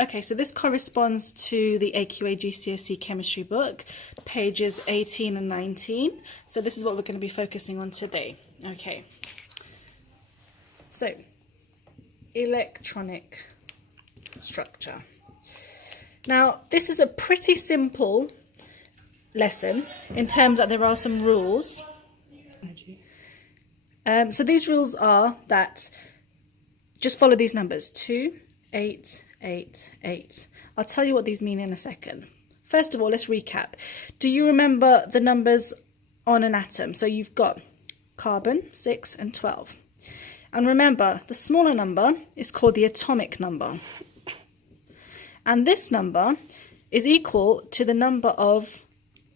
Okay, so this corresponds to the AQA GCSE chemistry book, pages 18 and 19. So this is what we're going to be focusing on today. Okay, so electronic structure. Now, this is a pretty simple lesson in terms that there are some rules. So these rules are that just follow these numbers, 2, 8, 8, 8. I'll tell you what these mean in a second. First of all, let's recap. Do you remember the numbers on an atom? So you've got carbon, 6 and 12. And remember, the smaller number is called the atomic number. And this number is equal to the number of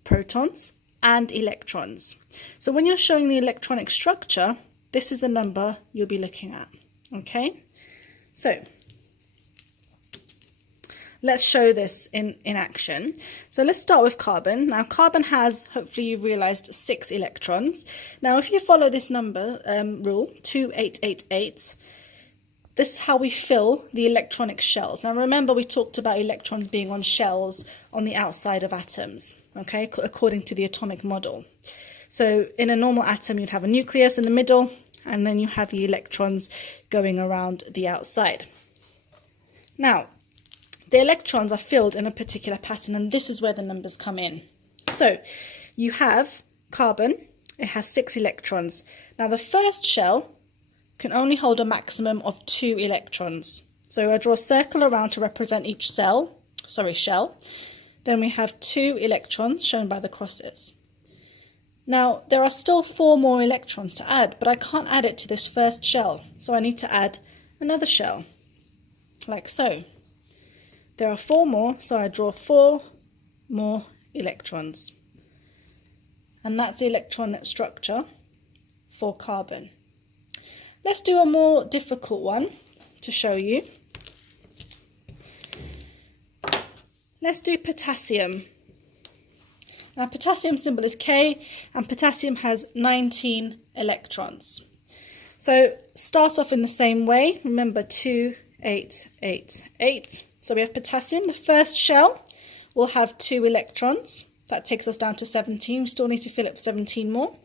protons and electrons. So when you're showing the electronic structure, this is the number you'll be looking at. Okay? So let's show this in action. So let's start with carbon. Now carbon has, hopefully you've realized, 6 electrons. Now if you follow this number rule, 2888, this is how we fill the electronic shells. Now remember, we talked about electrons being on shells on the outside of atoms, okay, according to the atomic model. So in a normal atom you'd have a nucleus in the middle, and then you have the electrons going around the outside. Now the electrons are filled in a particular pattern, and this is where the numbers come in. So you have carbon, it has 6 electrons. Now the first shell can only hold a maximum of 2 electrons. So I draw a circle around to represent each shell. Then we have 2 electrons shown by the crosses. Now there are still 4 more electrons to add, but I can't add it to this first shell. So I need to add another shell, like so. There are 4 more, so I draw 4 more electrons. And that's the electronic structure for carbon. Let's do a more difficult one to show you. Let's do potassium. Now potassium symbol is K, and potassium has 19 electrons. So start off in the same way. Remember, 2, 8, 8, 8. So we have potassium. The first shell will have 2 electrons. That takes us down to 17. We still need to fill it with 17 more.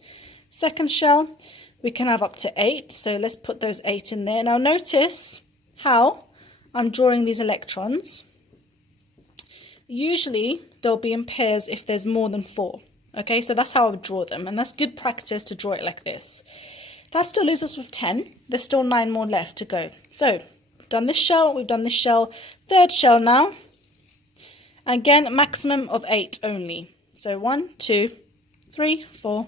Second shell, we can have up to 8. So let's put those 8 in there. Now notice how I'm drawing these electrons. Usually they'll be in pairs if there's more than 4. Okay, so that's how I would draw them. And that's good practice to draw it like this. That still leaves us with 10. There's still 9 more left to go. So we've done this shell, we've done this shell. Third shell now. Again, a maximum of 8 only. So 1, 2, 3, 4,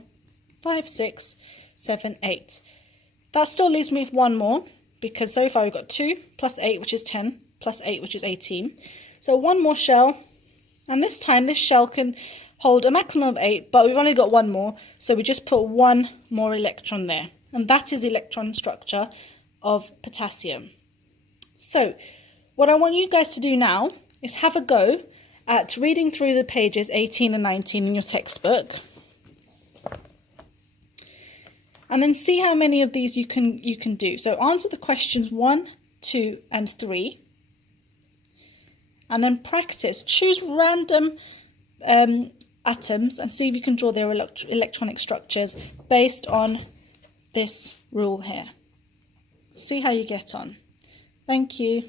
5, 6, 7, 8. That still leaves me with 1 more, because so far we've got 2 plus 8, which is 10, plus 8, which is 18. So 1 more shell, and this time this shell can hold a maximum of 8, but we've only got 1 more, so we just put 1 more electron there. And that is the electron structure of potassium. So what I want you guys to do now is have a go at reading through the pages 18 and 19 in your textbook, and then see how many of these you can do. So answer the questions 1, 2, and 3, and then practice. Choose random atoms and see if you can draw their electronic structures based on this rule here. See how you get on. Thank you.